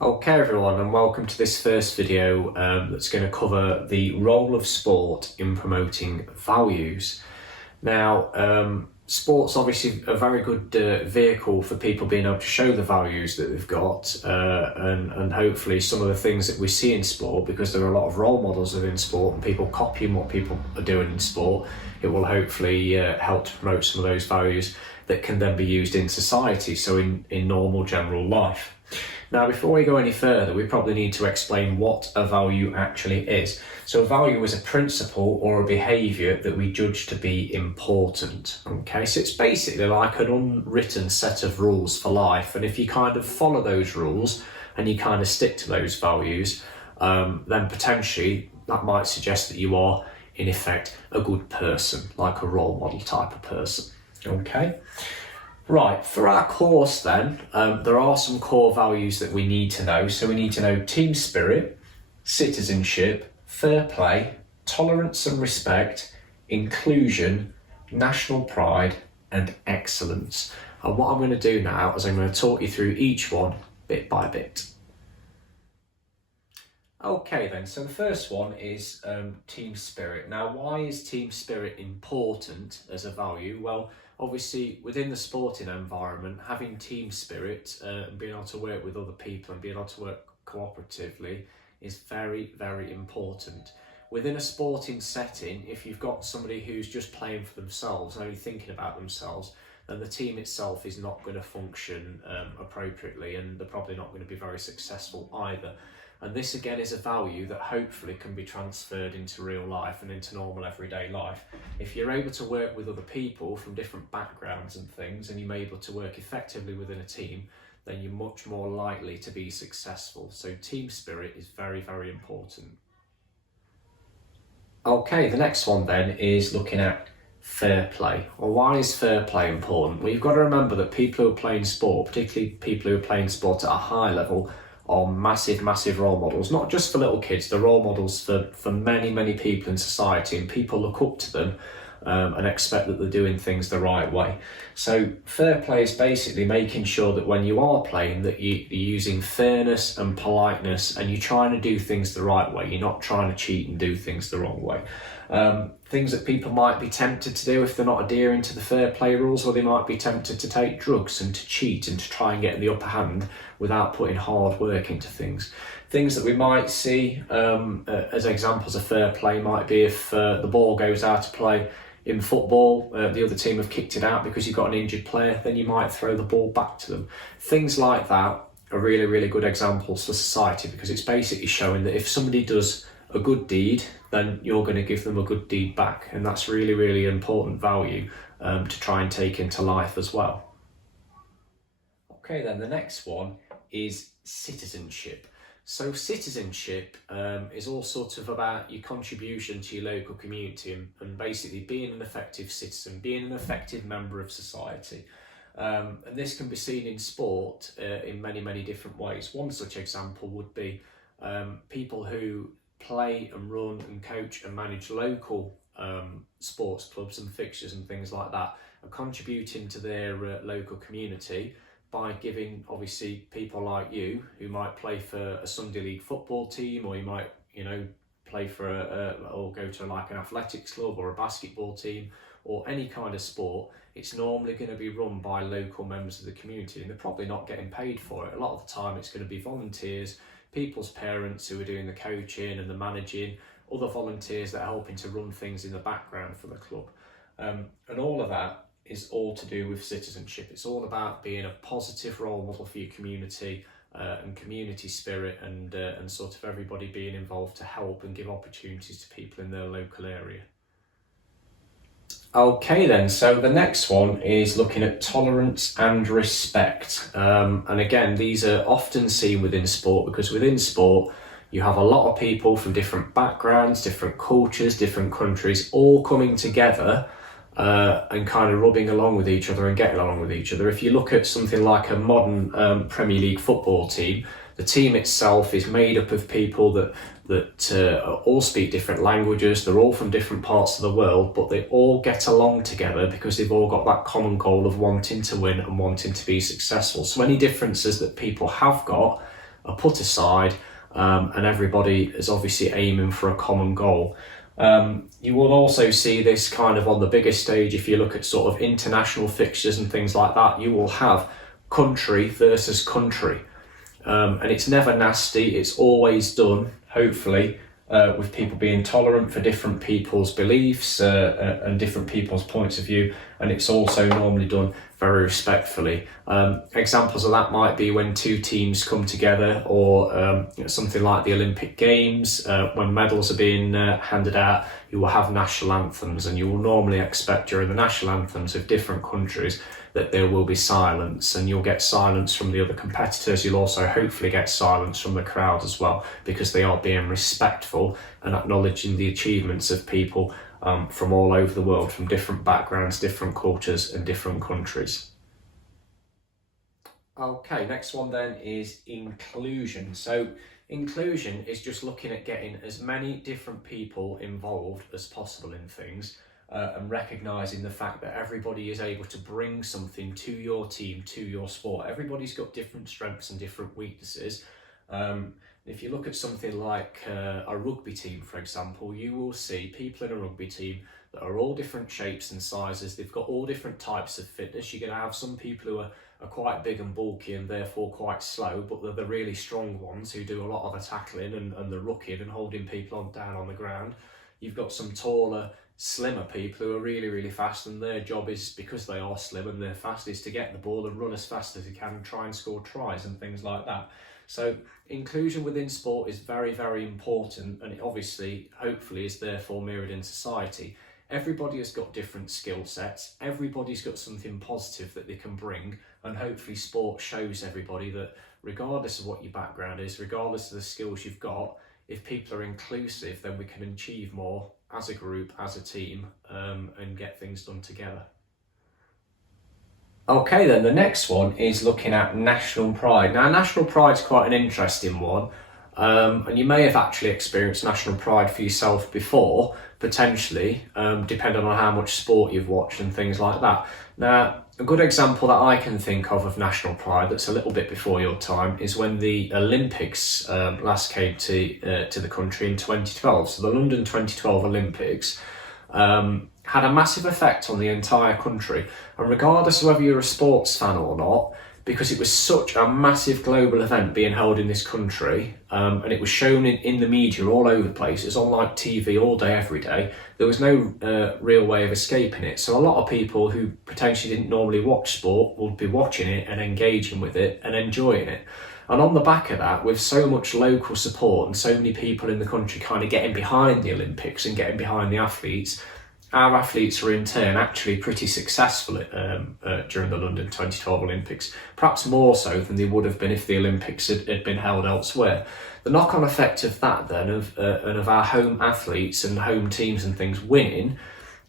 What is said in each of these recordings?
Okay everyone, and welcome to this first video that's going to cover the role of sport in promoting values. Now, sport's obviously a very good vehicle for people being able to show the values that they've got and hopefully some of the things that we see in sport, because there are a lot of role models within sport and people copying what people are doing in sport. It will hopefully help to promote some of those values that can then be used in society, so in normal general life. Now, before we go any further, we probably need to explain what a value actually is. So a value is a principle or a behaviour that we judge to be important. Okay, so it's basically like an unwritten set of rules for life. And if you kind of follow those rules and you kind of stick to those values, then potentially that might suggest that you are, in effect, a good person, like a role model type of person. Okay. Right, for our course then, there are some core values that we need to know. So we need to know team spirit, citizenship, fair play, tolerance and respect, inclusion, national pride, and excellence. And what I'm going to do now is I'm going to talk you through each one bit by bit. Okay then, so the first one is team spirit. Now, why is team spirit important as a value? Well, obviously within the sporting environment, having team spirit and being able to work with other people and being able to work cooperatively is very, very important. Within a sporting setting, if you've got somebody who's just playing for themselves, only thinking about themselves, then the team itself is not going to function appropriately, and they're probably not going to be very successful either. And this again is a value that hopefully can be transferred into real life and into normal everyday life. If you're able to work with other people from different backgrounds and things, and you're able to work effectively within a team, then you're much more likely to be successful. So team spirit is very, very important. Okay, the next one then is looking at fair play. Well, why is fair play important? Well, you've got to remember that people who are playing sport, particularly people who are playing sport at a high level, are massive role models, not just for little kids, they're role models for many people in society, and people look up to them and expect that they're doing things the right way. So fair play is basically making sure that when you are playing that you're using fairness and politeness, and you're trying to do things the right way. You're not trying to cheat and do things the wrong way. Things that people might be tempted to do if they're not adhering to the fair play rules, or they might be tempted to take drugs and to cheat and to try and get the upper hand without putting hard work into things. Things that we might see as examples of fair play might be if the ball goes out of play in football, the other team have kicked it out because you've got an injured player, then you might throw the ball back to them. Things like that are really good examples for society, because it's basically showing that if somebody does a good deed, then you're going to give them a good deed back, and that's really important value to try and take into life as well. Okay, then the next one is citizenship. So citizenship is all sort of about your contribution to your local community and basically being an effective citizen, being an effective member of society. And this can be seen in sport in many different ways. One such example would be people who play and run and coach and manage local sports clubs and fixtures and things like that are contributing to their local community by giving, obviously, people like you who might play for a Sunday League football team, or you might, play for or go to like an athletics club or a basketball team or any kind of sport. It's normally going to be run by local members of the community, and they're probably not getting paid for it. A lot of the time it's going to be volunteers, people's parents who are doing the coaching and the managing, other volunteers that are helping to run things in the background for the club. And all of that is all to do with citizenship. It's all about being a positive role model for your community and community spirit, and sort of everybody being involved to help and give opportunities to people in their local area. Okay then, so the next one is looking at tolerance and respect. And again, these are often seen within sport, because within sport you have a lot of people from different backgrounds, different cultures, different countries, all coming together and kind of rubbing along with each other and getting along with each other. If you look at something like a modern Premier League football team, the team itself is made up of people that all speak different languages. They're all from different parts of the world, but they all get along together because they've all got that common goal of wanting to win and wanting to be successful. So any differences that people have got, are put aside, and everybody is obviously aiming for a common goal. You will also see this kind of on the bigger stage. If you look at sort of international fixtures and things like that, you will have country versus country. And it's never nasty, it's always done, hopefully, with people being tolerant for different people's beliefs and different people's points of view, and it's also normally done very respectfully. Examples of that might be when two teams come together, or something like the Olympic Games, when medals are being handed out, you will have national anthems, and you will normally expect during the national anthems of different countries that there will be silence, and you'll get silence from the other competitors. You'll also hopefully get silence from the crowd as well, because they are being respectful and acknowledging the achievements of people from all over the world, from different backgrounds, different cultures and different countries. Okay, next one then is inclusion. So inclusion is just looking at getting as many different people involved as possible in things, and recognising the fact that everybody is able to bring something to your team, to your sport. Everybody's got different strengths and different weaknesses. If you look at something like a rugby team, for example, you will see people in a rugby team that are all different shapes and sizes. They've got all different types of fitness. You're going to have some people who are quite big and bulky and therefore quite slow, but they're the really strong ones who do a lot of the tackling and the rucking and holding people down on the ground. You've got some taller, slimmer people who are really, really fast, and their job is, because they are slim and they're fast, is to get the ball and run as fast as they can and try and score tries and things like that. So inclusion within sport is very, very important, and it obviously, hopefully, is therefore mirrored in society. Everybody has got different skill sets, everybody's got something positive that they can bring, and hopefully sport shows everybody that regardless of what your background is, regardless of the skills you've got, if people are inclusive, then we can achieve more as a group, as a team, and get things done together. Okay, then the next one is looking at national pride. Now, national pride is quite an interesting one, and you may have actually experienced national pride for yourself before, potentially, depending on how much sport you've watched and things like that. Now, a good example that I can think of national pride that's a little bit before your time is when the Olympics last came to the country in 2012. So the London 2012 Olympics had a massive effect on the entire country, and regardless of whether you're a sports fan or not, because it was such a massive global event being held in this country, and it was shown in the media all over the place. It was on like TV all day, every day. There was no real way of escaping it. So a lot of people who potentially didn't normally watch sport would be watching it and engaging with it and enjoying it. And on the back of that, with so much local support and so many people in the country kind of getting behind the Olympics and getting behind the athletes, our athletes were in turn actually pretty successful during the London 2012 Olympics, perhaps more so than they would have been if the Olympics had been held elsewhere. The knock-on effect of that then, of our home athletes and home teams and things winning,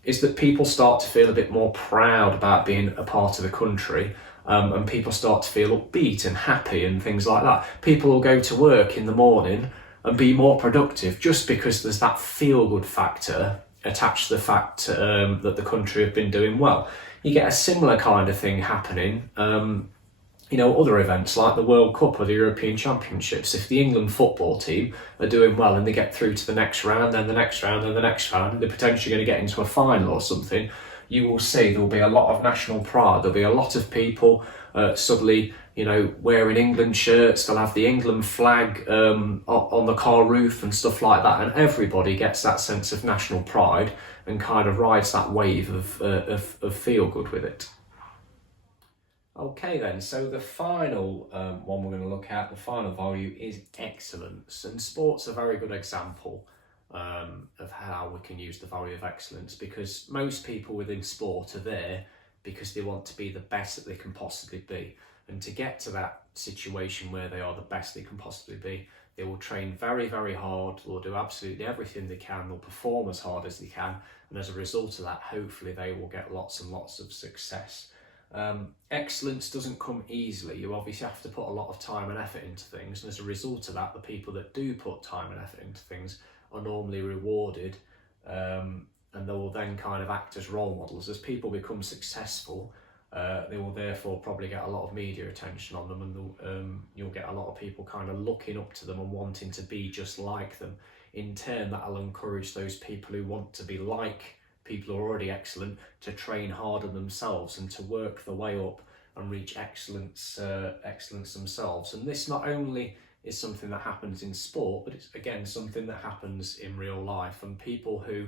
is that people start to feel a bit more proud about being a part of the country, and people start to feel upbeat and happy and things like that. People will go to work in the morning and be more productive just because there's that feel-good factor attached to the fact that the country have been doing well. You get a similar kind of thing happening, other events like the World Cup or the European Championships. If the England football team are doing well and they get through to the next round, then the next round, and the next round, and they're potentially going to get into a final or something, you will see there'll be a lot of national pride. There'll be a lot of people suddenly, wearing England shirts. They'll have the England flag on the car roof and stuff like that, and everybody gets that sense of national pride and kind of rides that wave of feel good with it. Okay then, so the final one we're going to look at, the final value, is excellence, and sport's a very good example of how we can use the value of excellence, because most people within sport are there because they want to be the best that they can possibly be. And to get to that situation where they are the best they can possibly be, they will train very, very hard, they'll do absolutely everything they can, they'll perform as hard as they can, and as a result of that, hopefully they will get lots and lots of success. Excellence doesn't come easily. You obviously have to put a lot of time and effort into things, and as a result of that, the people that do put time and effort into things are normally rewarded, and they will then kind of act as role models. As people become successful, they will therefore probably get a lot of media attention on them, and you'll get a lot of people kind of looking up to them and wanting to be just like them. In turn, that'll encourage those people who want to be like people who are already excellent to train harder themselves and to work the way up and reach excellence themselves. And this not only is something that happens in sport, but it's again something that happens in real life. And people who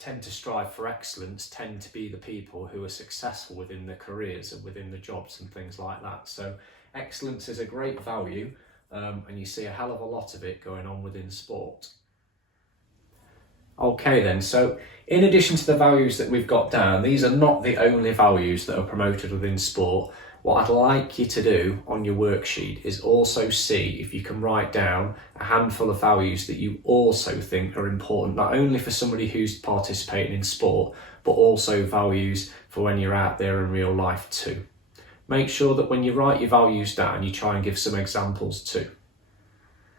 tend to strive for excellence tend to be the people who are successful within their careers and within the jobs and things like that. So excellence is a great value, and you see a hell of a lot of it going on within sport. Okay then, so in addition to the values that we've got down, these are not the only values that are promoted within sport. What I'd like you to do on your worksheet is also see if you can write down a handful of values that you also think are important, not only for somebody who's participating in sport, but also values for when you're out there in real life too. Make sure that when you write your values down, you try and give some examples too.